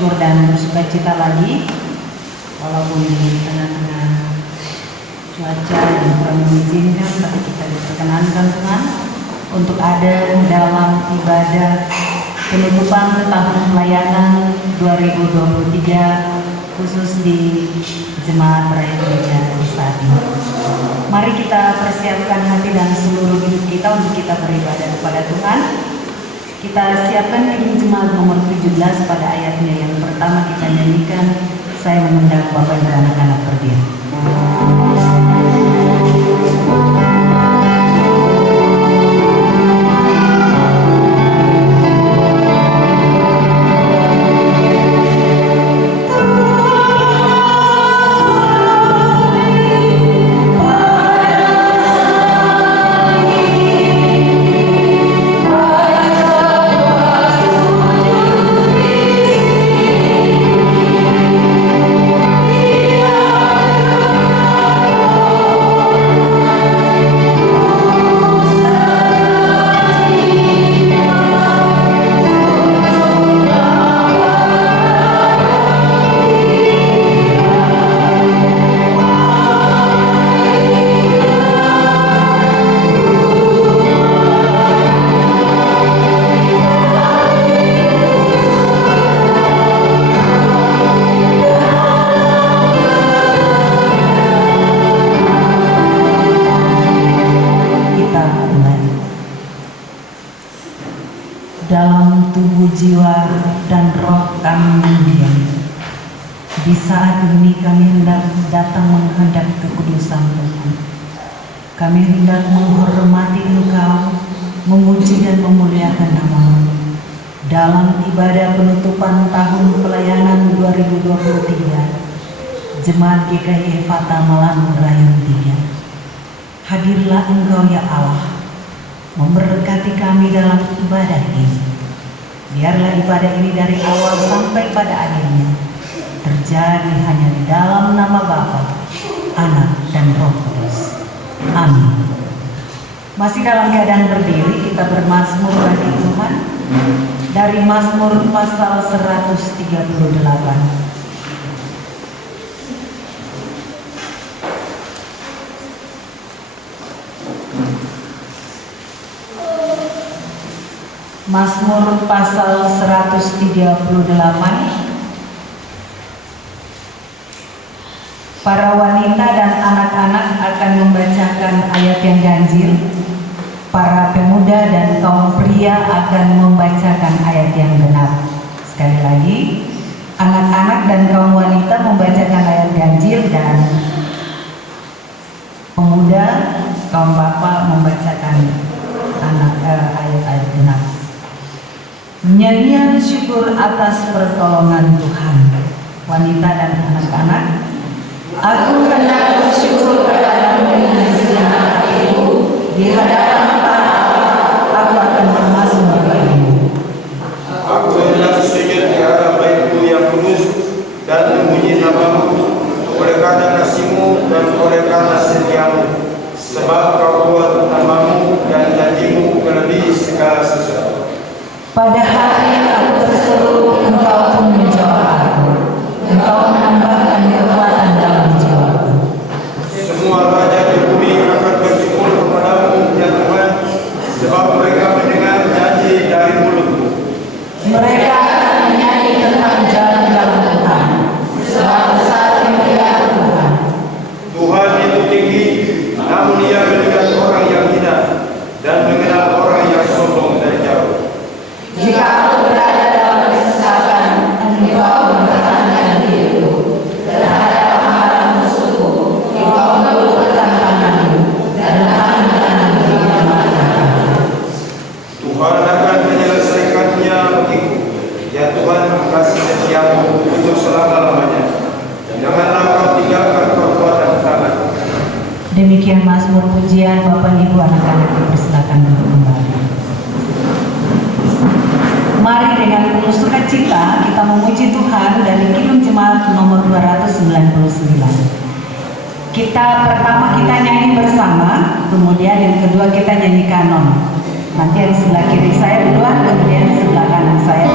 bersyukur dan bersukacita lagi, walaupun di tengah-tengah cuaca yang kurang mengizinkan, tapi kita diperkenankan Tuhan untuk ada dalam ibadah penutupan tahun pelayanan 2023 khusus di Jemaat Raya Gereja saat ini. Mari kita persiapkan hati dan seluruh hidup kita untuk kita beribadah kepada Tuhan. Kita siapkan Kidung Jemaat nomor 17 pada ayatnya yang pertama kita nyanyikan. Saya mengundang Bapak dan anak-anak berdiri. Dalam tubuh, jiwa, dan roh kami mendiam. Di saat ini kami hendak datang menghadap kekudusan Tuhan. Kami hendak menghormati Engkau, memuji dan memuliakan nama-Mu. Dalam ibadah penutupan tahun pelayanan 2023, Jemaat GKI Efata Malang Raya 3. Hadirlah Engkau ya Allah, memberkati kami dalam ibadah ini. Biarlah ibadah ini dari awal sampai pada akhirnya terjadi hanya di dalam nama Bapa, Anak, dan Roh Kudus. Amin. Masih dalam keadaan berdiri, kita bermazmur bagi Tuhan dari Mazmur pasal 138. Mazmur pasal 138. Para wanita dan anak-anak akan membacakan ayat yang ganjil. Para pemuda dan kaum pria akan membacakan ayat yang genap. Sekali lagi, anak-anak dan kaum wanita membacakan ayat ganjil dan pemuda, kaum bapak membacakan ayat-ayat genap. Nyanyian syukur atas pertolongan Tuhan. Wanita dan anak-anak, aku hendak bersyukur kepadamu dengan segenap hatiku, di hadapan para Allah aku akan bermazmur bagimu. Aku hendak sujud di hadapan Bait-Mu yang kudus dan memuji nama-Mu oleh karena kasih-Mu dan oleh karena setia-Mu, sebab Kau buat nama-Mu dan janji-Mu melebihi segala sesuatu. Pada hari aku berseru, Engkau pun menjawab aku. Engkau menambahkan kekuatan dalam jiwaku. Semua raja di bumi akan bersyukur kepadamu ya Tuhan, sebab mereka mendengar janji dari mulut-Mu. Mereka akan menyanyi tentang jalan-jalan Tuhan, sebab besar kemuliaan Tuhan. Tuhan itu tinggi, namun Ia melihat orang yang hina dan mengenal orang yang sombong dari jauh. Jika aku berada dalam kesesakan, Engkau mempertahankan hidupku. Terhadap para musuhku, Engkau meluluhkan tanganmu dan tangan kananmu diamankan. Tuhan akan menyelesaikannya bagiku. Ya Tuhan, kasih setiamu untuk selama-lamanya. Janganlah Kau tinggalkan perbuatan tangan. Demikian mazmur pujian. Bapak Ibu anak-anak dipersilakan duduk kembali. Mari dengan penuh sukacita kita memuji Tuhan dari Kidung Jemaat nomor 299. Pertama kita nyanyi bersama, kemudian yang kedua kita nyanyi kanon. Nanti yang sebelah kiri saya duluan, kemudian sebelah kanan saya.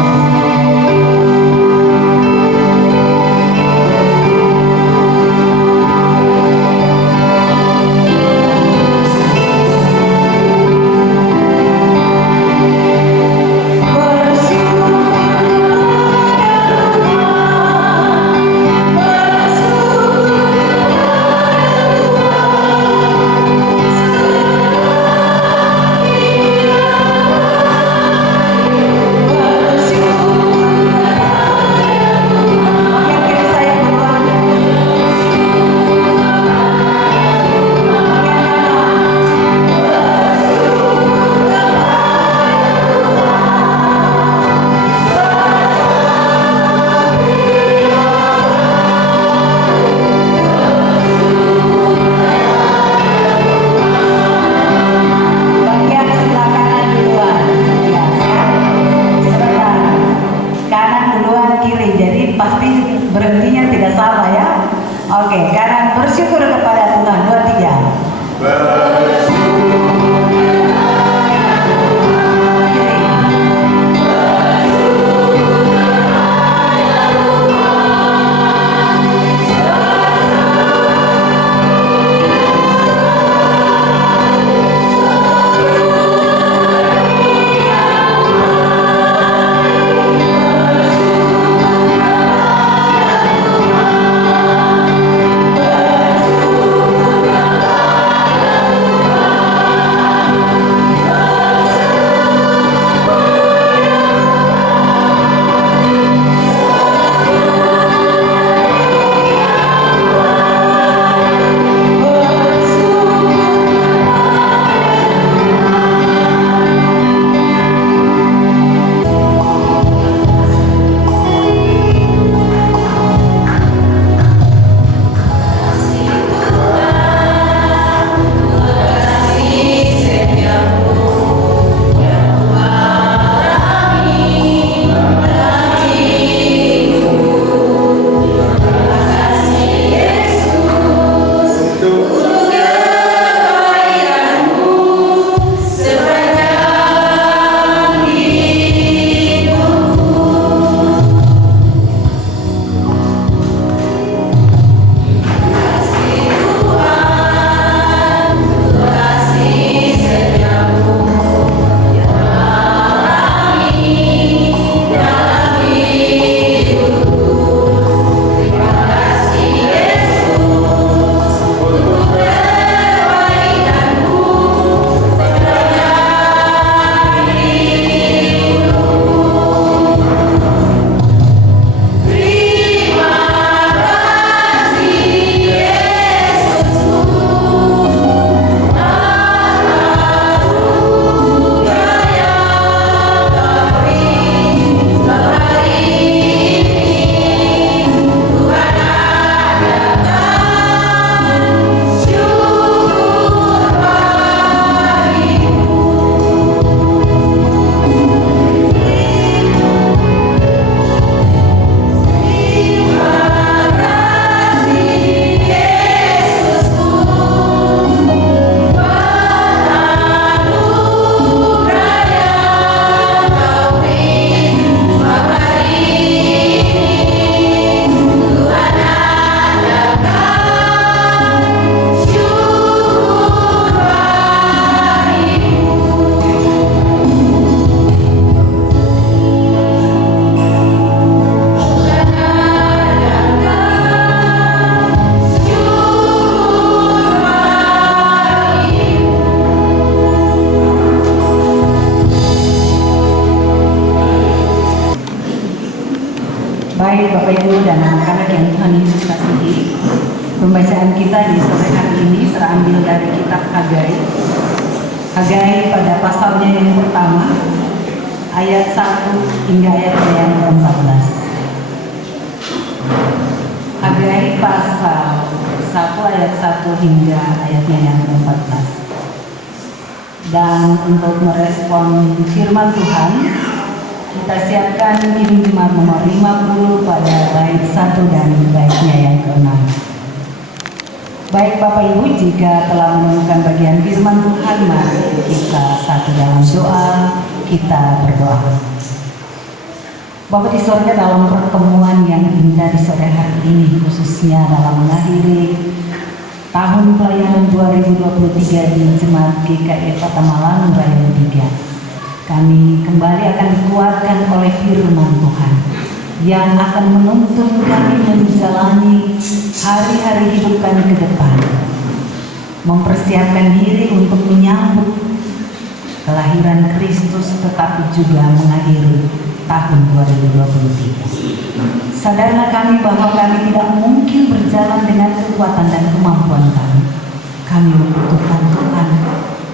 Bapak Ibu dan anak-anak yang Tuhan Yesus kasihi, pembacaan kita di sore hari ini terambil dari kitab Hagai. Hagai pada pasalnya yang pertama, ayat 1 hingga ayatnya yang ke-14. Hagai pasal 1 ayat 1 hingga ayatnya yang ke-14. Dan untuk merespon firman Tuhan, kita siapkan pimpin jemaat nomor 50 pada bait 1 dan baitnya yang ke-6. Baik Bapak Ibu, jika telah menemukan bagian firman Tuhan, mari kita satu dalam doa, kita berdoa. Bapak di sorga, dalam pertemuan yang indah di sore hari ini, khususnya dalam mengakhiri tahun pelayanan 2023 di Jemaat GKI Patamalan Urayan 3, kami kembali akan dikuatkan oleh firman Tuhan yang akan menuntun kami menjalani hari-hari hidup kami ke depan, mempersiapkan diri untuk menyambut kelahiran Kristus, tetapi juga mengakhiri tahun 2023. Sadarlah kami bahwa kami tidak mungkin berjalan dengan kekuatan dan kemampuan kami. Kami membutuhkan Tuhan.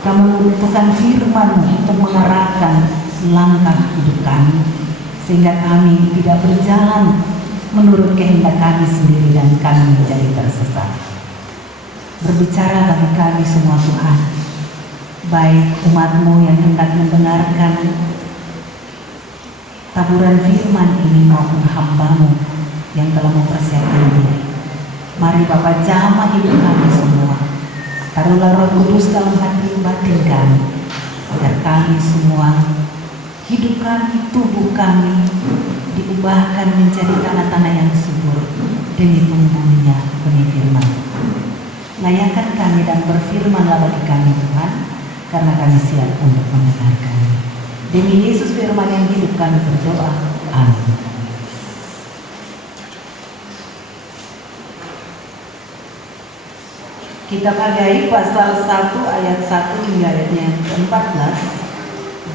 Kami membutuhkan firman untuk mengarahkan langkah hidup kami, sehingga kami tidak berjalan menurut kehendak kami sendiri dan kami menjadi tersesat. Berbicara bagi kami semua Tuhan, baik umat-Mu yang hendak mendengarkan taburan firman ini maupun hamba-Mu yang telah mempersiapkan diri. Mari Bapa, jamah hidup kami semua. Taruhlah Roh Kudus dalam hati batin kami, agar kami semua, hidup kami, tubuh kami diubahkan menjadi tanah-tanah yang subur demi tumbuhnya benih firman. Layakan kami dan berfirmanlah bagi kami Tuhan, karena kami siap untuk mendengarkannya. Demi Yesus firman yang hidup kami berdoa. Amin. Kitab Hagai pasal 1 ayat 1 hingga ayatnya ke-14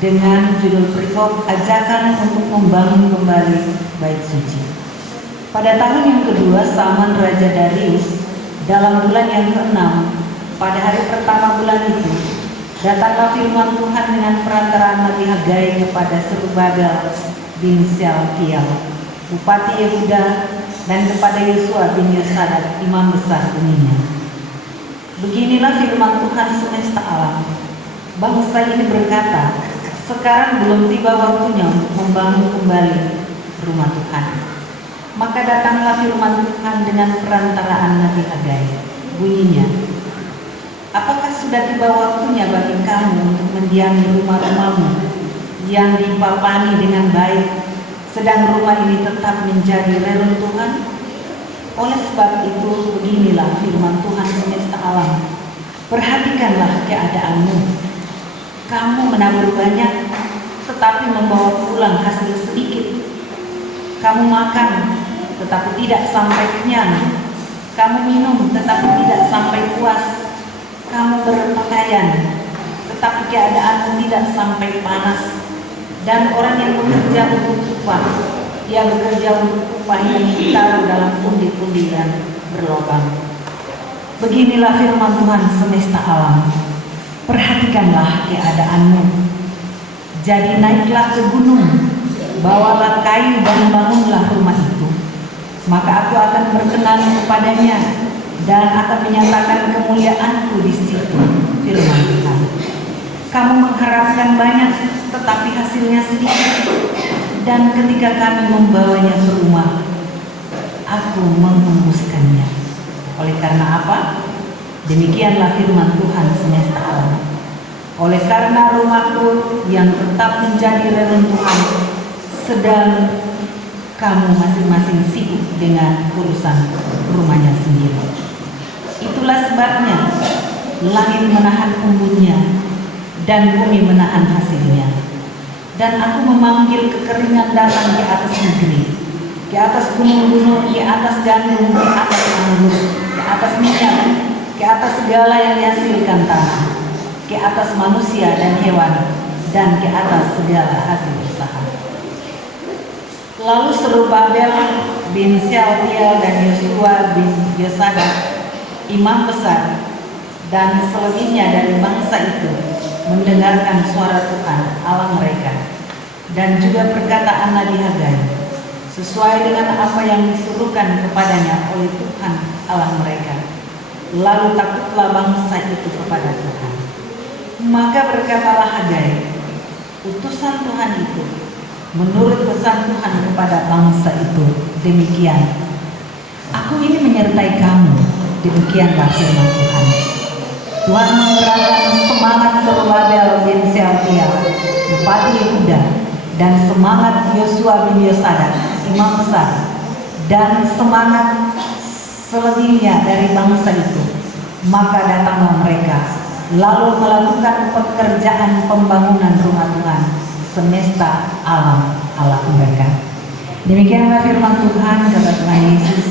dengan judul perikop ajakan untuk membangun kembali bait suci. Pada tahun yang kedua zaman Raja Darius, dalam bulan yang ke-6, pada hari pertama bulan itu, datanglah firman Tuhan dengan perantaraan Nabi Hagai kepada Zerubabel bin Syaltiel, bupati Yehuda, dan kepada Yosua bin Yosadak, imam besar dunia. Beginilah firman Tuhan semesta alam. Bangsa ini berkata, sekarang belum tiba waktunya untuk membangun kembali rumah Tuhan. Maka datanglah firman Tuhan dengan perantaraan Nabi Hagai. Bunyinya, apakah sudah tiba waktunya bagi kamu untuk mendiami rumah-rumahmu yang dipapani dengan baik, sedang rumah ini tetap menjadi reruntuhan? Oleh sebab itu, beginilah firman Tuhan semesta alam. Perhatikanlah keadaanmu. Kamu menabur banyak, tetapi membawa pulang hasil sedikit. Kamu makan, tetapi tidak sampai kenyang. Kamu minum, tetapi tidak sampai puas. Kamu berpakaian, tetapi keadaanmu tidak sampai panas. Dan orang yang bekerja untuk upah, ia bekerja untuk upah yang ditaruh dalam pundi-pundi yang berlobang. Beginilah firman Tuhan semesta alam. Perhatikanlah keadaanmu. Jadi naiklah ke gunung, bawalah kayu dan bangunlah rumah itu. Maka aku akan berkenan kepadanya dan akan menyatakan kemuliaanku di situ, firman Tuhan. Kamu mengharapkan banyak, tetapi hasilnya sedikit. Dan ketika kami membawanya ke rumah, aku menghembuskannya. Oleh karena apa? Demikianlah firman Tuhan semesta alam. Oleh karena rumahku yang tetap menjadi reruntuhan, sedang kamu masing-masing sibuk dengan urusan rumahnya sendiri. Itulah sebabnya langit menahan embunnya dan bumi menahan hasilnya. Dan aku memanggil kekeringan datang di atas negeri, di atas gunung-gunung, di atas gandum, di atas anggur, di atas minyak, di atas segala yang dihasilkan tanah, di atas manusia dan hewan, dan di atas segala hasil usaha. Lalu Zerubabel bin Shealtiel dan Yosua bin Yosadak, imam besar, dan selebihnya dari bangsa itu mendengarkan suara Tuhan Allah mereka dan juga perkataan Nabi Hagai sesuai dengan apa yang disuruhkan kepadanya oleh Tuhan Allah mereka. Lalu takutlah bangsa itu kepada Tuhan. Maka berkatalah Hagai, utusan Tuhan itu, menurut pesan Tuhan kepada bangsa itu, demikian, aku ini menyertai kamu, demikianlah firman Tuhan. Tuhan menggerakkan semangat Zerubabel bin Shealtiel, bupati Yehuda, dan semangat Yosua bin Yosadak, imam besar, dan semangat selebihnya dari bangsa itu. Maka datanglah mereka, lalu melakukan pekerjaan pembangunan rumah Tuhan semesta alam Allah mereka. Demikianlah firman Tuhan, kata Tuhan Yesus.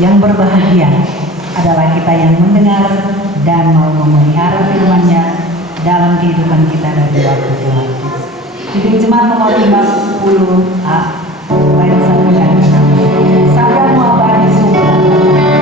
Yang berbahagia adalah kita yang mendengar dan mau memelihara firman-Nya dalam kehidupan kita dari waktu ke waktu. Di Jemaat nomor 50A ayat 1 dan 6. Sadarmu abadi sungguh.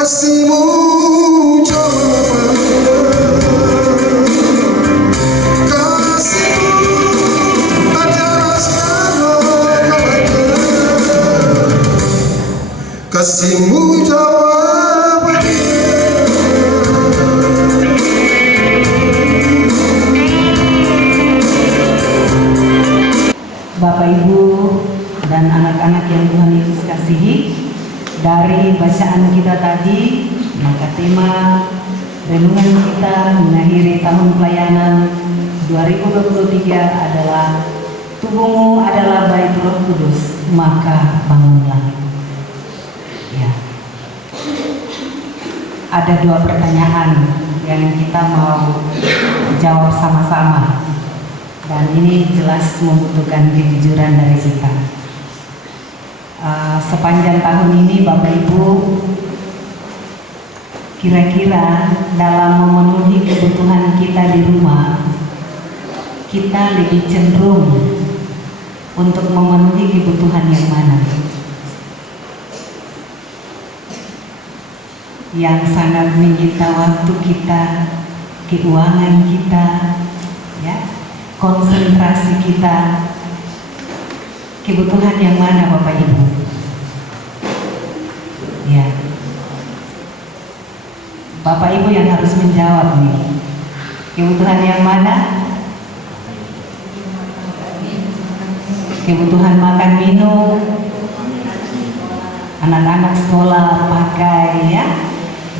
kasihmu jawabannya, kasihmu adalah segala-galanya, kasihmu jawabannya. Bapak Ibu dan anak-anak yang Tuhan Yesus kasihi, dari bacaan kita tadi, maka tema renungan kita mengakhiri tahun pelayanan 2023 adalah tubuhmu adalah bait Roh Kudus, maka bangunlah. Ya. Ada dua pertanyaan yang kita mau jawab sama-sama, dan ini jelas membutuhkan kejujuran dari kita. Sepanjang tahun ini Bapak Ibu, kira-kira dalam memenuhi kebutuhan kita di rumah, kita lebih cenderung untuk memenuhi kebutuhan yang mana? Yang sangat menyita waktu kita, keuangan kita, ya, konsentrasi kita. Kebutuhan yang mana Bapak Ibu? Ya, Bapak Ibu yang harus menjawab nih. Kebutuhan yang mana? Kebutuhan makan minum, anak-anak sekolah pakai, ya.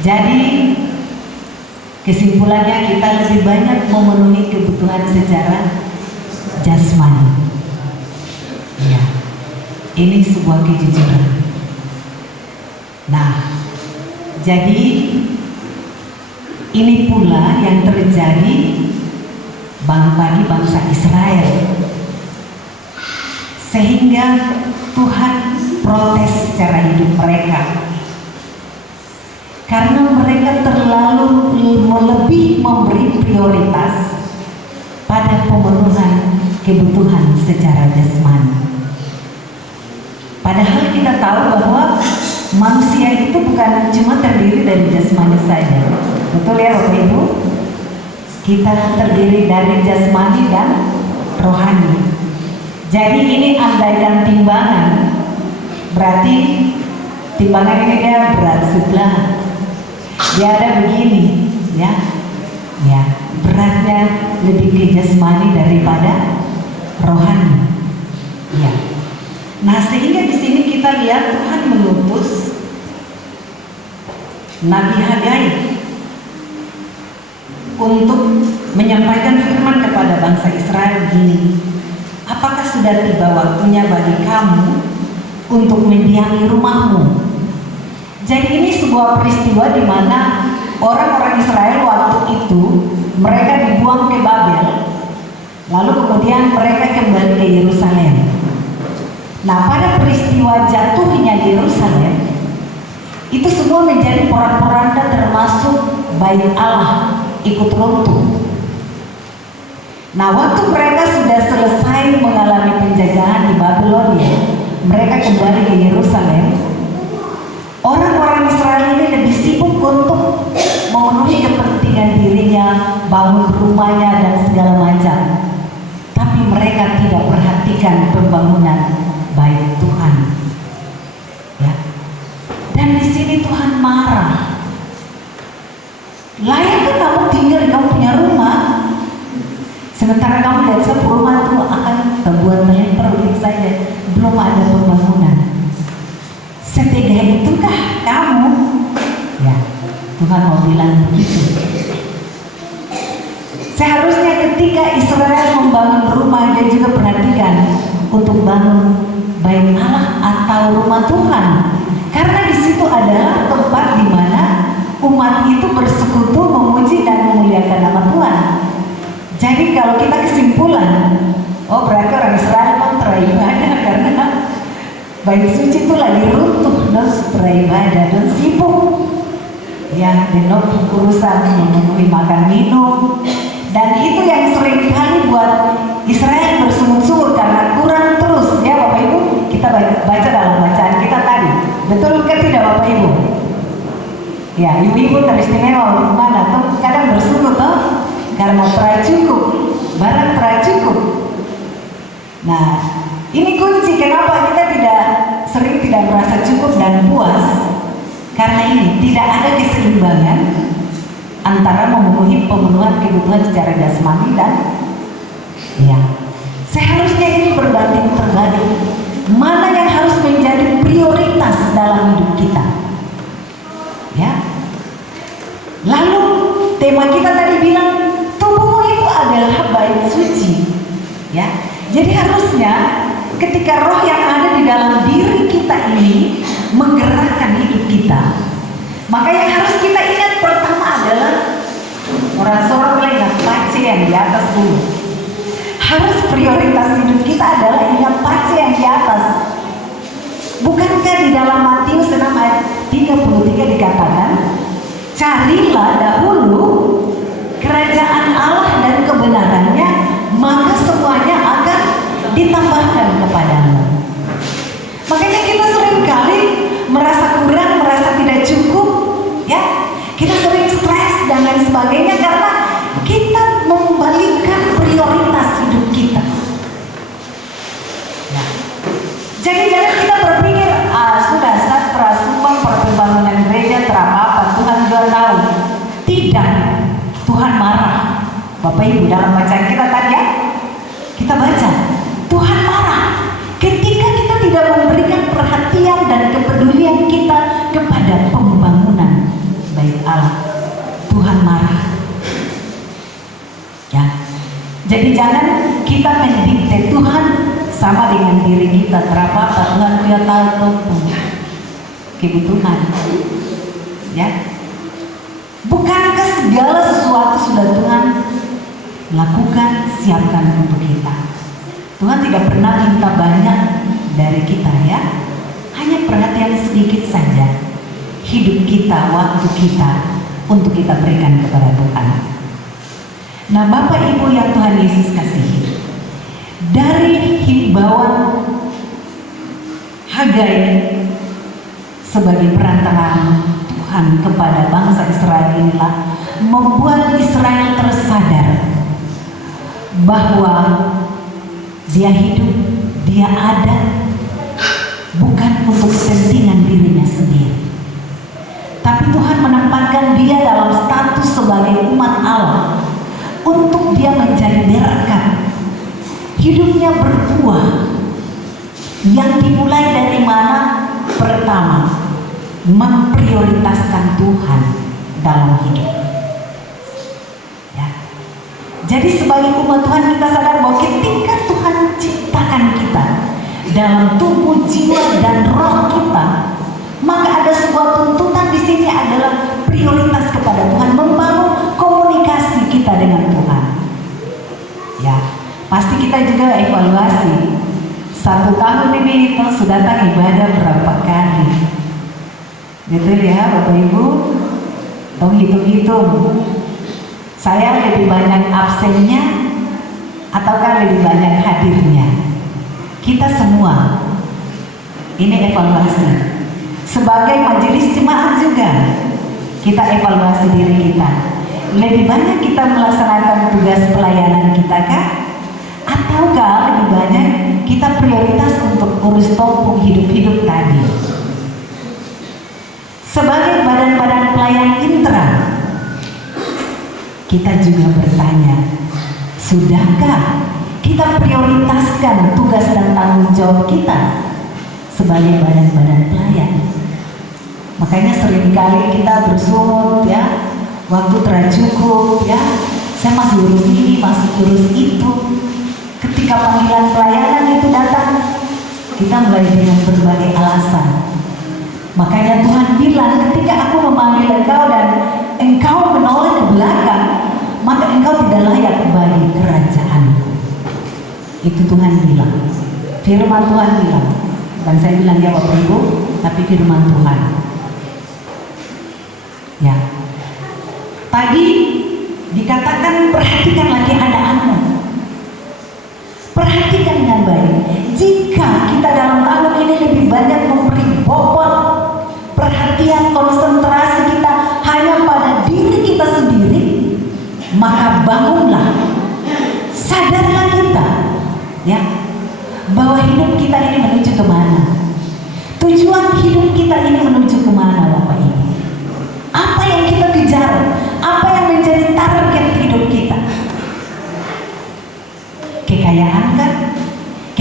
Jadi kesimpulannya kita lebih banyak memenuhi kebutuhan secara jasmani. Ya, ini sebuah kejujuran. Nah, jadi ini pula yang terjadi bagi bangsa Israel, sehingga Tuhan protes secara hidup mereka karena mereka terlalu lebih memberi prioritas pada pemenuhan kebutuhan secara jasmani. Padahal kita tahu bahwa manusia itu bukan cuma terdiri dari jasmani saja. Betul ya Bapak Ibu? Kita terdiri dari jasmani dan rohani. Jadi ini andaikan timbangan, berarti timbangan ini dia berat sebelah. Dia ada begini, ya, ya, beratnya lebih ke jasmani daripada rohani, ya. Nah, sehingga di sini kita lihat Tuhan mengutus Nabi Hagai untuk menyampaikan firman kepada bangsa Israel begini, apakah sudah tiba waktunya bagi kamu untuk mendiami rumahmu? Jadi ini sebuah peristiwa di mana orang-orang Israel waktu itu mereka dibuang ke Babel, lalu kemudian mereka kembali ke Yerusalem. Nah, pada peristiwa jatuhnya Yerusalem, itu semua menjadi porak-poranda, termasuk bait Allah ikut runtuh. Nah, waktu mereka sudah selesai mengalami penjajahan di Babelonia, mereka kembali ke Yerusalem. Orang-orang Israel ini lebih sibuk untuk memenuhi kepentingan dirinya, bangun rumahnya dan segala macam. Tapi mereka tidak perhatikan pembangunan bait Tuhan, ya. Dan di sini Tuhan marah. Layakkah kamu tinggal di kamu punya rumah, sementara kamu lihat sebuah rumah itu akan terbuat melempar begitu saja, belum ada pembangunan. Setega itukah kamu? Ya, Tuhan mau bilang begitu. Seharusnya ketika Israel membangun rumah, dia juga perhatikan untuk bangun bait Allah atau rumah Tuhan, karena di situ adalah tempat di mana umat itu bersekutu, memuji dan memuliakan nama Tuhan. Jadi kalau kita kesimpulan, oh berarti orang Israel kontra ibadah karena bait suci itu lagi runtuh, dan beribadah dan sibuk, ya, dengan urusan memenuhi makan minum. Dan itu yang sering kali buat Israel bersungut-sungut karena kurang terus, ya Bapak Ibu. Kita baca dalam bacaan kita tadi, betul kan tidak Bapak Ibu? Ya, ibu-ibu teristimewa mana tuh kadang bersyukur tuh karena terai cukup, barang terai cukup. Nah, ini kunci kenapa kita sering tidak merasa cukup dan puas. Karena ini tidak ada keseimbangan antara memenuhi pemenuhan kebutuhan secara jasmani dan ya. Seharusnya ini berbanding terbalik. Mana yang harus menjadi prioritas dalam hidup kita? Ya. Lalu tema kita tadi bilang tubuhmu itu adalah bait suci. Ya. Jadi harusnya ketika roh yang ada di dalam diri kita ini menggerakkan hidup kita, maka yang harus kita ingat pertama adalah orang sorong lengah pace yang di atas dulu. Harus prioritas hidup kita adalah ingat pace yang di atas. Bukankah di dalam Matius 6 ayat 33 dikatakan, carilah dahulu kerajaan Allah dan kebenarannya, maka semuanya akan ditambahkan kepadamu. Makanya kita sering kali merasa kurang, merasa tidak cukup, ya. Kita sering stres dan lain sebagainya karena kita membalikkan prioritas hidup kita. Ya. Jadi jangan kita berpikir, sudah saat perasuman pembangunan gereja terapa Tuhan juga tahu. Tidak, Tuhan marah. Bapak Ibu dalam bacaan kita tadi ya, kita baca Tuhan marah ketika kita tidak memberikan perhatian dan kepedulian kita kepada pembangunan bait Allah. Tuhan marah. Ya. Jadi jangan kita mendikte Tuhan sama dengan diri kita. Terapa Tuhan dia tahu kebutuhan. Ya. Bukankah segala sesuatu sudah Tuhan lakukan, siapkan untuk kita? Tuhan tidak pernah minta banyak dari kita ya. Hanya perhatian sedikit saja. Hidup kita, waktu kita untuk kita berikan kepada Tuhan. Nah, Bapak Ibu yang Tuhan Yesus kasihi, dari himbauan Hagai sebagai perantara Tuhan kepada bangsa Israel inilah membuat Israel tersadar bahwa dia hidup, dia ada bukan untuk kepentingan dirinya sendiri, tapi Tuhan menempatkan dia dalam status sebagai umat Allah untuk dia menjadi berkat, hidupnya berbuah, yang dimulai dari mana? Pertama, memprioritaskan Tuhan dalam hidup. Ya. Jadi sebagai umat Tuhan kita sadar bahwa ketika Tuhan ciptakan kita dalam tubuh, jiwa dan roh kita, maka ada sebuah tuntutan di sini adalah prioritas kepada Tuhan, membangun komunikasi kita dengan Tuhan. Ya, pasti kita juga evaluasi 1 tahun ini kita sudah datang ibadah berapa kali. Betul ya Bapak Ibu? Tolong hitung-hitung. Saya lebih banyak absennya ataukah lebih banyak hadirnya? Kita semua ini evaluasi. Sebagai majelis jemaat juga kita evaluasi diri kita. Lebih banyak kita melaksanakan tugas pelayanan kita kah? Ataukah lebih banyak kita prioritas untuk urus tompung hidup-hidup tadi? Sebagai badan-badan pelayan intra, kita juga bertanya, sudahkah kita prioritaskan tugas dan tanggung jawab kita sebagai badan-badan pelayan? Makanya seringkali kita bersungut ya, waktu tercukup ya, saya masih urus ini, masih urus itu. Ketika panggilan pelayanan itu datang, kita mulai dengan berbagai alasan. Makanya Tuhan bilang, ketika aku memanggil engkau dan engkau menoleh ke belakang, maka engkau tidak layak bagi kerajaanku. Itu Tuhan bilang, firman Tuhan bilang. Bukan saya bilang ya Bapak Ibu, tapi firman Tuhan. Ya. Tadi dikatakan perhatikan lagi keadaanmu. Perhatikan dengan baik. Jika kita dalam tahun ini lebih banyak memberi bobot perhatian, konsentrasi kita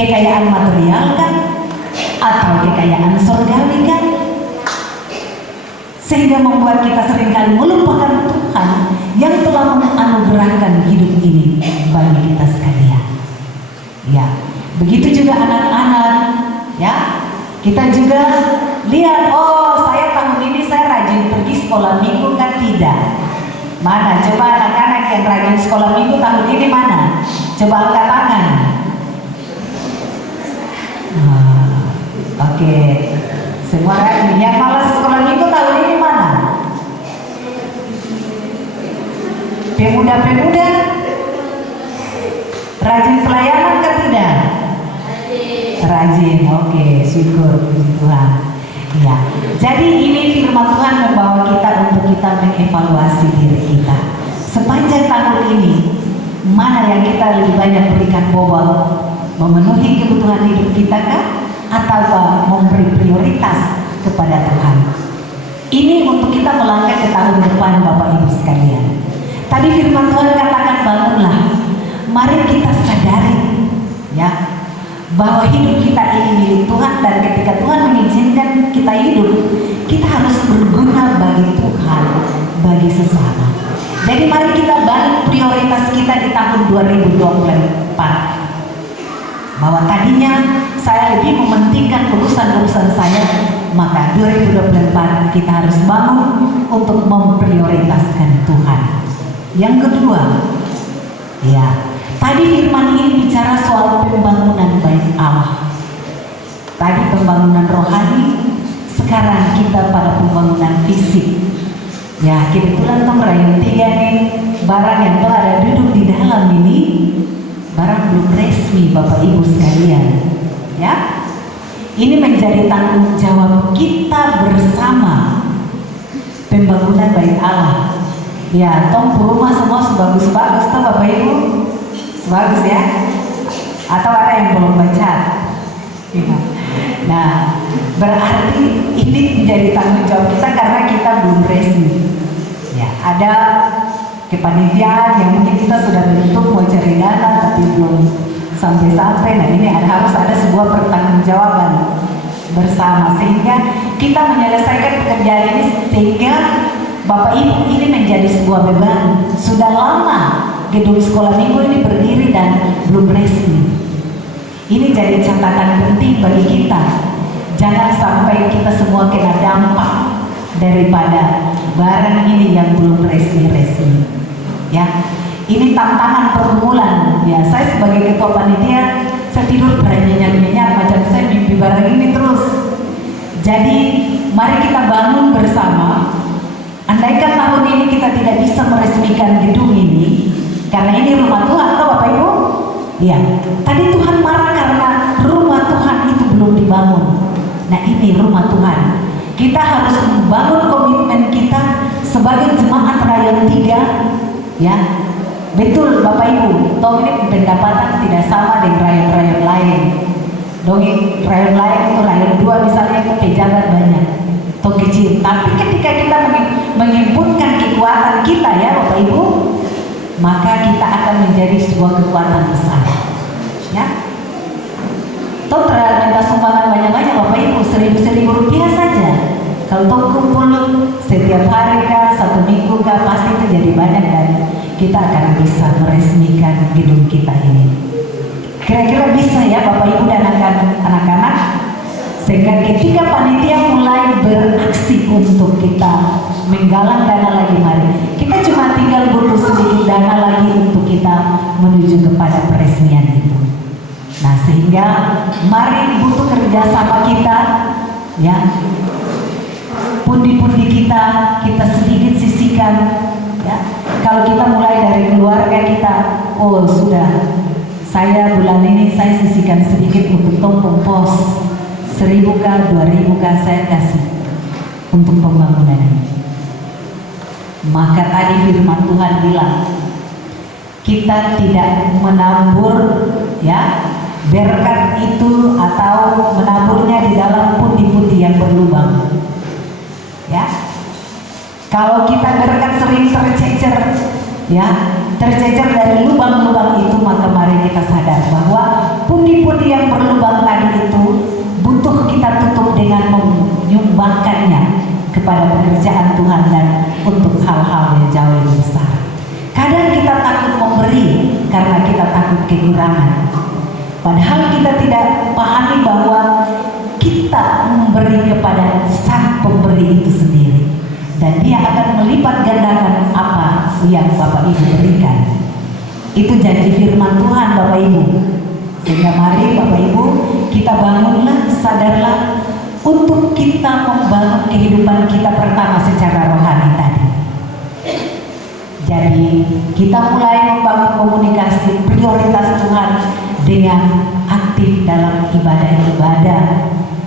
Kekayaan material kan? Atau kekayaan surgawi kan? Sehingga membuat kita seringkali melupakan Tuhan yang telah menganugerahkan hidup ini bagi kita sekalian. Ya, begitu juga anak-anak, ya. Kita juga lihat, oh saya tahun ini saya rajin pergi sekolah minggu kan? Tidak. Mana? Coba anak-anak yang rajin sekolah minggu tahun ini mana? Coba angkat tangan. Oke. Semua rajin. Yang malas sekolah minggu tahun ini mana? Pemuda-pemuda rajin pelayanan kan tidak? Rajin. Oke, syukur puji Tuhan. Ya. Jadi ini firman Tuhan membawa kita untuk kita mengevaluasi diri kita. Sepanjang tahun ini, mana yang kita lebih banyak berikan bobot? Memenuhi kebutuhan hidup kita kah? Atau memberi prioritas kepada Tuhan? Ini untuk kita melangkah ke tahun depan, Bapak Ibu sekalian. Tadi firman Tuhan katakan bangunlah. Mari kita sadari, ya, bahwa hidup kita ini milik Tuhan, dan ketika Tuhan mengizinkan kita hidup, kita harus berguna bagi Tuhan, bagi sesama. Jadi mari kita balik prioritas kita di tahun 2024. Bahwa tadinya saya lebih mementingkan urusan-urusan saya, maka 2024 kita harus bangun untuk memprioritaskan Tuhan. Yang kedua, ya, tadi firman ini bicara soal pembangunan bait Allah. Tadi pembangunan rohani, sekarang kita pada pembangunan fisik. Ya, kebetulan tong rayon 3 nih, barang yang tuh ada duduk di dalam ini, barang belum resmi Bapak Ibu sekalian. Ya, ini menjadi tanggung jawab kita bersama pembangunan bait Allah. Ya, tong rumah semua sebagus-bagus tuh Bapak Ibu. Bagus ya? Atau ada yang belum baca? Nah, berarti ini menjadi tanggung jawab kita karena kita belum resmi. Ya, ada kepanitiaan yang mungkin kita sudah bentuk mau cari dana tapi belum sampai-sampai. Nah, ini harus ada sebuah pertanggungjawaban bersama sehingga kita menyelesaikan pekerjaan ini, sehingga Bapak Ibu ini menjadi sebuah beban. Sudah lama gedung sekolah minggu ini berdiri dan belum resmi. Ini jadi catatan penting bagi kita. Jangan sampai kita semua kena dampak daripada barang ini yang belum resmi-resmi. Ya, ini tantangan pergumulan. Ya, saya sebagai ketua panitia, saya tidur bernyenyak-nyenyak macam saya mimpi barang ini terus. Jadi, mari kita bangun bersama. Andaikan tahun ini kita tidak bisa meresmikan gedung ini, karena ini rumah Tuhan, toh Bapak Ibu? Ya, tadi Tuhan marah karena rumah Tuhan itu belum dibangun. Nah, ini rumah Tuhan. Kita harus membangun komitmen kita sebagai jemaat rayon 3. Ya, betul Bapak Ibu. Toh ini pendapatan tidak sama dengan rayon-rayon lain. Dongeng rayon lain itu rayon 2 misalnya itu pejabat banyak. Toh kecil. Tapi ketika kita menghimpunkan kekuatan kita ya Bapak Ibu, maka kita akan menjadi sebuah kekuatan besar. Ya. Toh minta sumbangan banyak-banyak Bapak Ibu, 1.000 rupiah saja. Kalau toh kumpul setiap hari kah, 1 minggu kah, pasti itu jadi banyak dan kita akan bisa meresmikan gedung kita ini. Kira-kira bisa ya Bapak Ibu dan anak-anak, sehingga ketika panitia mulai beraksi untuk kita menggalang dana lagi, mari kita cuma tinggal butuh sedikit dana lagi untuk kita menuju kepada peresmian itu. Nah, sehingga mari butuh kerjasama kita, ya, pundi-pundi kita sedikit sisihkan, ya. Kalau kita mulai dari keluarga kita, oh sudah, saya bulan ini saya sisihkan sedikit untuk tumpung pos, 1.000 kah, 2.000 kah saya kasih untuk pembangunan ini. Maka tadi firman Tuhan bilang, kita tidak menabur, ya, berkat itu atau menaburnya di dalam pundi-pundi yang berlubang. Ya, kalau kita berkat sering tercecer, ya, tercecer dari lubang-lubang itu, maka mari kita sadar bahwa pundi-pundi yang berlubang tadi itu butuh kita tutup dengan menyumbangkannya kepada pekerjaan Tuhan dan untuk hal-hal yang jauh lebih besar. Kadang kita takut memberi karena kita takut kekurangan. Padahal kita tidak pahami bahwa kita memberi kepada Sang Pemberi itu sendiri, dan Dia akan melipat gandakan apa yang Bapak Ibu berikan. Itu janji firman Tuhan, Bapak Ibu. Sehingga mari Bapak Ibu, kita bangunlah, sadarlah untuk kita membangun kehidupan kita pertama secara rohani tadi. Jadi kita mulai membangun komunikasi prioritas Tuhan dengan aktif dalam ibadah-ibadah,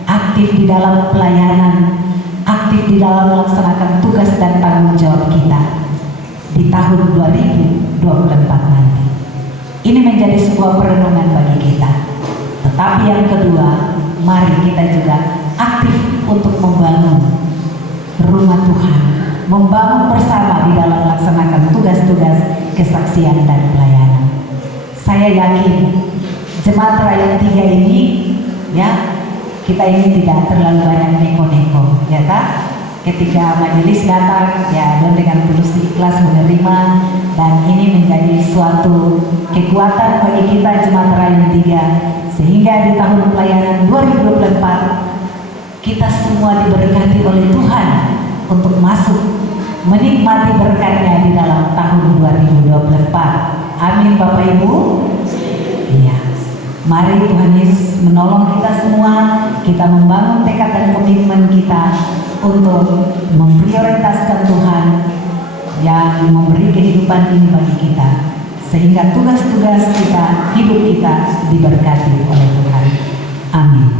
aktif di dalam pelayanan, aktif di dalam melaksanakan tugas dan tanggung jawab kita di tahun 2024 nanti. Ini menjadi sebuah perenungan bagi kita. Tetapi yang kedua, mari kita juga aktif untuk membangun rumah Tuhan, membangun bersama di dalam melaksanakan tugas-tugas kesaksian dan pelayanan. Saya yakin Jemaat Rayon 3 ini, ya, kita ini tidak terlalu banyak neko-neko, ya kan? Ketika majelis datang, ya, dengan tulus ikhlas menerima, dan ini menjadi suatu kekuatan bagi kita Jemaat Rayon 3, sehingga di tahun pelayanan 2024 kita semua diberkati oleh Tuhan untuk masuk menikmati berkatnya di dalam tahun 2024. Amin Bapak Ibu. Iya. Mari Tuhan Yesus menolong kita semua, kita membangun tekad dan komitmen kita untuk memprioritaskan Tuhan yang memberi kehidupan ini bagi kita, sehingga tugas-tugas kita, hidup kita diberkati oleh Tuhan. Amin.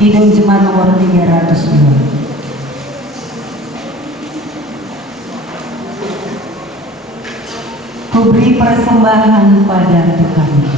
Kidung Jemaat nomor 302. Kuberi persembahan pada Tuhan.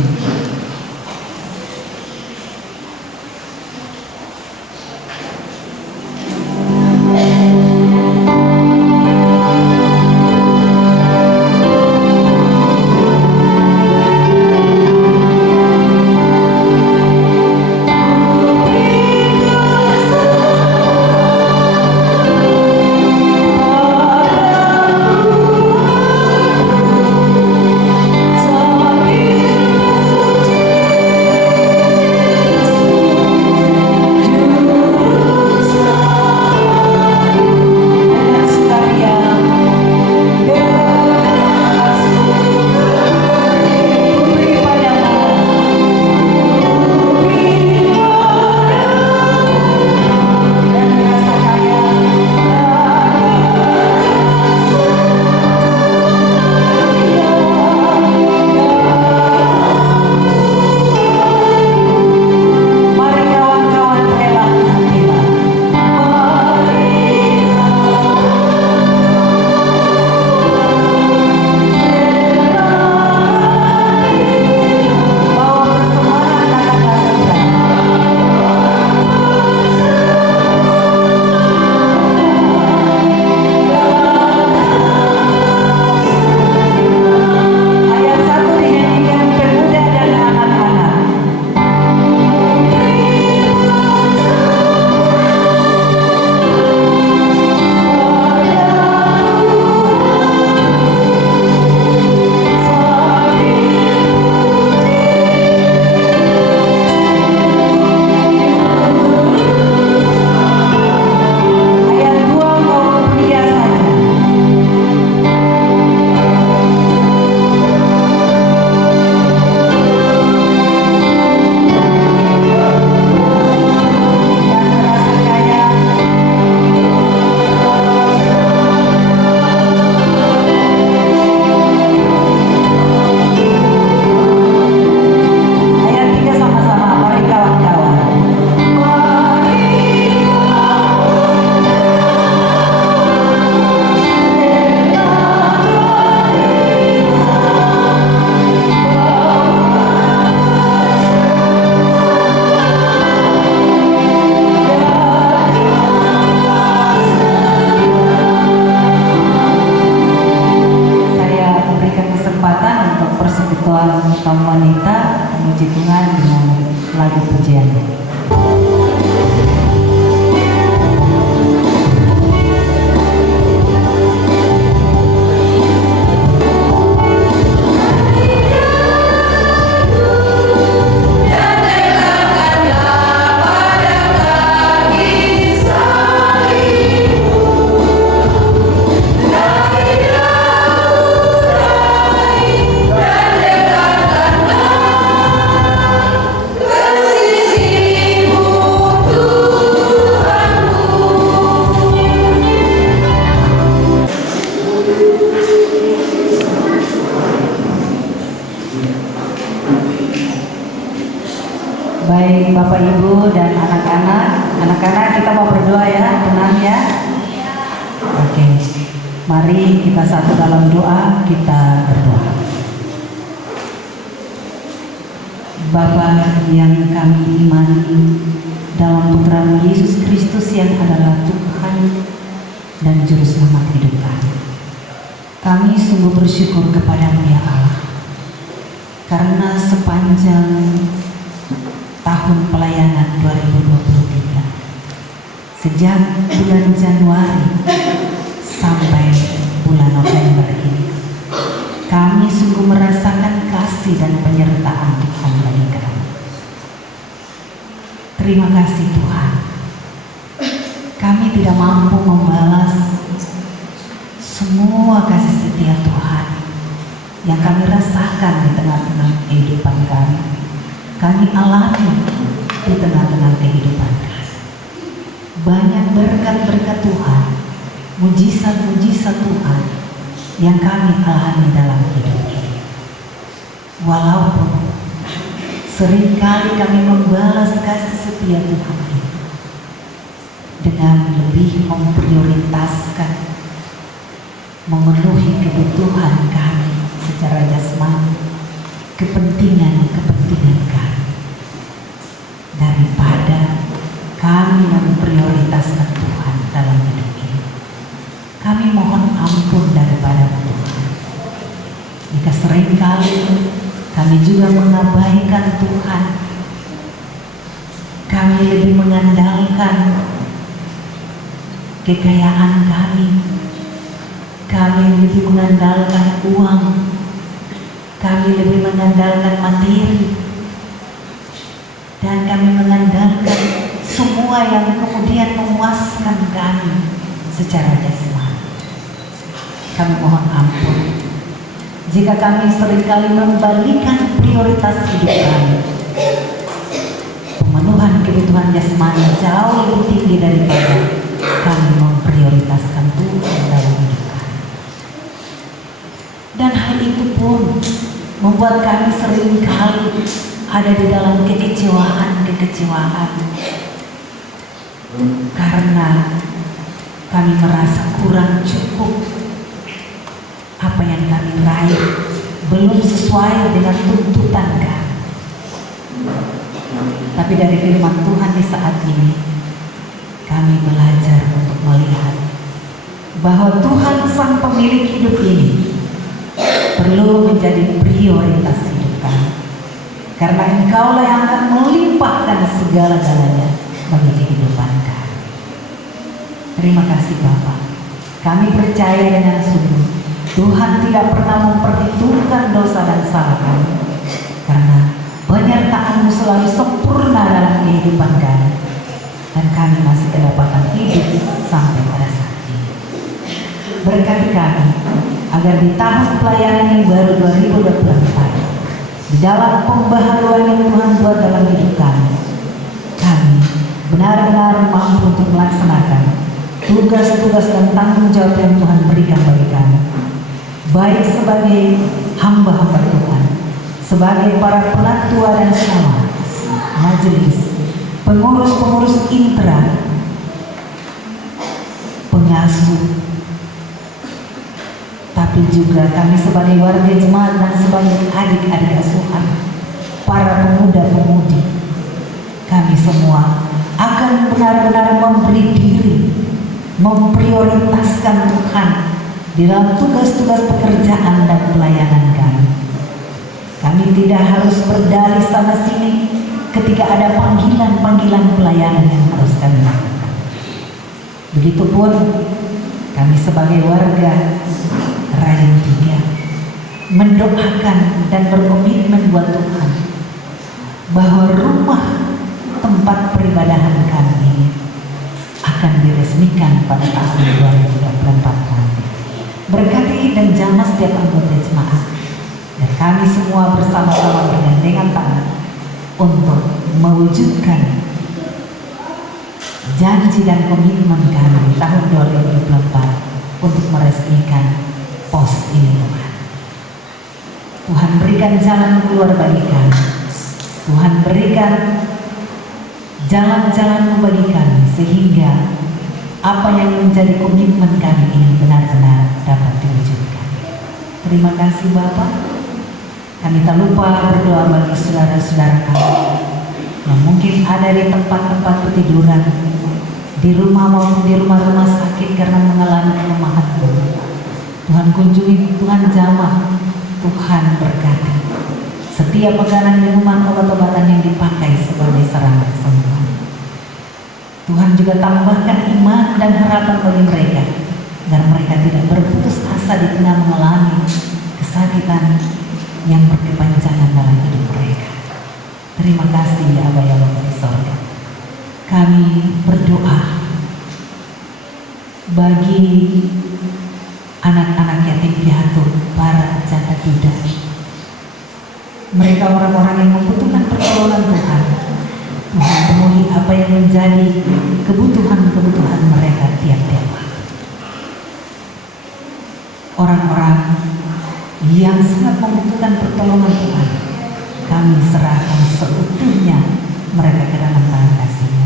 kaum wanita memuji Tuhan dengan lagu pujian. Baik Bapak Ibu dan anak-anak kita mau berdoa ya, tenang ya. Oke, mari kita satu dalam doa, kita berdoa. Bapa yang kami imani dalam Putra Yesus Kristus yang adalah Tuhan dan Juru Selamat hidup kami. Kami sungguh bersyukur kepada-Mu ya Allah, karena sepanjang tahun pelayanan 2023 sejak bulan Januari sampai bulan November ini kami sungguh merasakan kasih dan penyertaan Tuhan bagi kami. Terima kasih Tuhan, kami tidak mampu membalas semua kasih setia Tuhan yang kami rasakan di tengah-tengah kehidupan kami alami di tengah-tengah kehidupan kami. Banyak berkat-berkat Tuhan, mujizat-mujizat Tuhan yang kami alami dalam hidup ini. Walaupun seringkali kami membalas kasih setia Tuhan itu dengan lebih memprioritaskan memenuhi kebutuhan kami secara jasmani, kepentingan kami, daripada kami yang memprioritaskan Tuhan dalam hidup ini. Kami mohon ampun daripada Tuhan jika seringkali kami juga mengabaikan Tuhan. Kami lebih mengandalkan kekayaan kami lebih mengandalkan uang, kami lebih mengandalkan materi, dan kami mengandalkan semua yang kemudian memuaskan kami secara jasmani. Kami mohon ampun jika kami seringkali membalikan prioritas hidup kami. Pemenuhan kebutuhan jasmani jauh lebih tinggi daripada kami memprioritaskan Tuhan dalam hidup kami. Dan hal itu pun membuat kami seringkali ada di dalam kekecewaan karena kami merasa kurang cukup. Apa yang kami raih belum sesuai dengan tuntutan kami. Tapi dari firman Tuhan di saat ini, kami belajar untuk melihat bahwa Tuhan sang pemilik hidup ini perlu menjadi prioritas hidup kami. Karena Engkaulah yang akan melimpahkan segala-galanya bagi kehidupan kami. Terima kasih Bapa. Kami percaya dengan sungguh Tuhan tidak pernah memperhitungkan dosa dan salah kami, karena penyertaan-Mu selalu sempurna dalam kehidupan kami, dan kami masih kedapatan hidup sampai pada saat ini. Berkati kami agar di tahun pelayanan yang baru 2024, di dalam pembaharuan yang Tuhan buat dalam hidup kami benar-benar mampu untuk melaksanakan tugas-tugas dan tanggung jawab yang Tuhan berikan bagi kami, baik sebagai hamba-hamba Tuhan, sebagai para penatua dan syawal, majelis, pengurus-pengurus intra, pengasuh, tapi juga kami sebagai warga jemaat dan sebagai adik-adik asuhan, para pemuda-pemudi. Kami semua akan benar-benar memberi diri, memprioritaskan Tuhan di dalam tugas-tugas pekerjaan dan pelayanan kami. Kami tidak harus berdalih sana sini ketika ada panggilan-panggilan pelayanan yang harus kami lakukan. Begitupun kami sebagai warga Rayon 3 mendoakan dan berkomitmen buat Tuhan bahwa rumah tempat peribadahan kami akan diresmikan pada tahun 2024 nanti. Berkati dan jamah setiap anggota jemaat, dan kami semua bersama-sama bergandengan tangan untuk mewujudkan janji dan komitmen kami tahun 2024 untuk meresmikan pos ini Tuhan. Tuhan berikan jalan keluar bagi kami. Tuhan berikan jalan-jalan bagi kami sehingga apa yang menjadi komitmen kami ini benar-benar dapat diwujudkan. Terima kasih Bapak. Kami tak lupa berdoa bagi saudara-saudara kami yang mungkin ada di tempat-tempat petiduran, di rumah maupun di rumah-rumah sakit karena mengalami kelemahan. Tuhan kunjungi, Tuhan jamah, Tuhan berkati setiap makanan, minuman, obat-obatan yang dipakai sebagai sarana kesembuhan. Tuhan juga tambahkan iman dan harapan bagi mereka, agar mereka tidak berputus asa di tengah mengalami kesakitan yang berkepanjangan dalam hidup mereka. Terima kasih ya Aba yang di sorga. Kami berdoa bagi anak-anak yatim piatu, para janda duda. Mereka orang-orang yang membutuhkan pertolongan Tuhan. Tuhan penuhi apa yang menjadi kebutuhan-kebutuhan mereka tiap-tiap waktu. Orang-orang yang sangat membutuhkan pertolongan Tuhan, kami serahkan seutuhnya mereka ke dalam tangan kasih-Mu.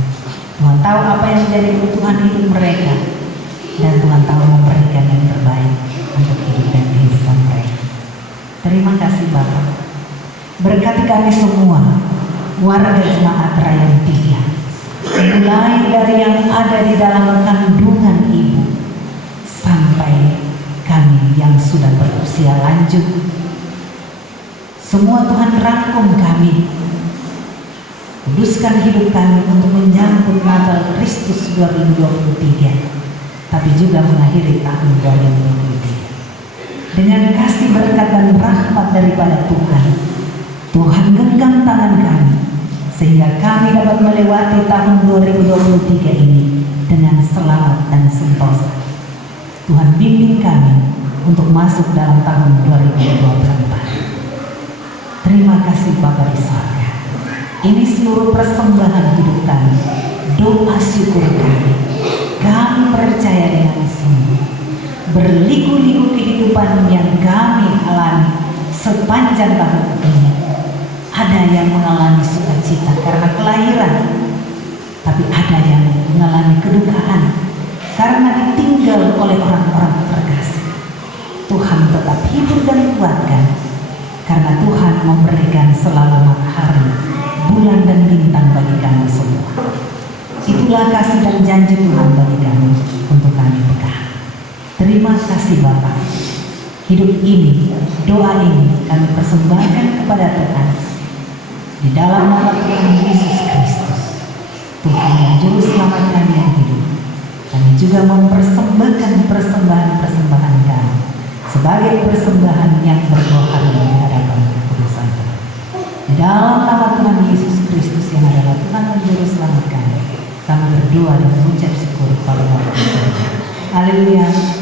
Tuhan tahu apa yang menjadi kebutuhan hidup mereka, dan Tuhan tahu memberikan yang terbaik untuk hidup dan kehidupan mereka. Terima kasih Bapak. Berkati kami semua, warga jemaat Rayon 3, mulai dari yang ada di dalam kandungan ibu sampai kami yang sudah berusia lanjut. Semua Tuhan rangkum kami. Kuduskan hidup kami untuk menyambut Natal Kristus 2023, tapi juga mengakhiri tahun 2023. Dengan kasih berkat dan rahmat daripada Tuhan, Tuhan genggam tangan kami sehingga kami dapat melewati tahun 2023 ini dengan selamat dan sentosa. Tuhan bimbing kami untuk masuk dalam tahun 2024. Terima kasih Bapa di surga. Ini seluruh persembahan hidup kami, doa syukur kami. Kami percaya dengan sungguh, berliku-liku kehidupan yang kami alami sepanjang tahun ini. Ada yang mengalami sukacita karena kelahiran, tapi ada yang mengalami kedukaan karena ditinggal oleh orang-orang terkasih. Tuhan tetap hibur dan kuatkan, karena Tuhan memberikan selalu matahari, bulan dan bintang bagi kami semua. Itulah kasih dan janji Tuhan bagi kami untuk kami pegang. Terima kasih Bapa. Hidup ini, doa ini kami persembahkan kepada Tuhan di dalam nama Tuhan Yesus Kristus, Tuhan yang juru selamat kami yang hidup. Kami juga mempersembahkan persembahan-persembahan kami sebagai persembahan yang berdoa di hadapan kekudusan Tuhan. Di dalam nama Tuhan Yesus Kristus yang adalah Tuhan dan juru selamat kami berdoa dan mengucap syukur pada waktu ini. Haleluya.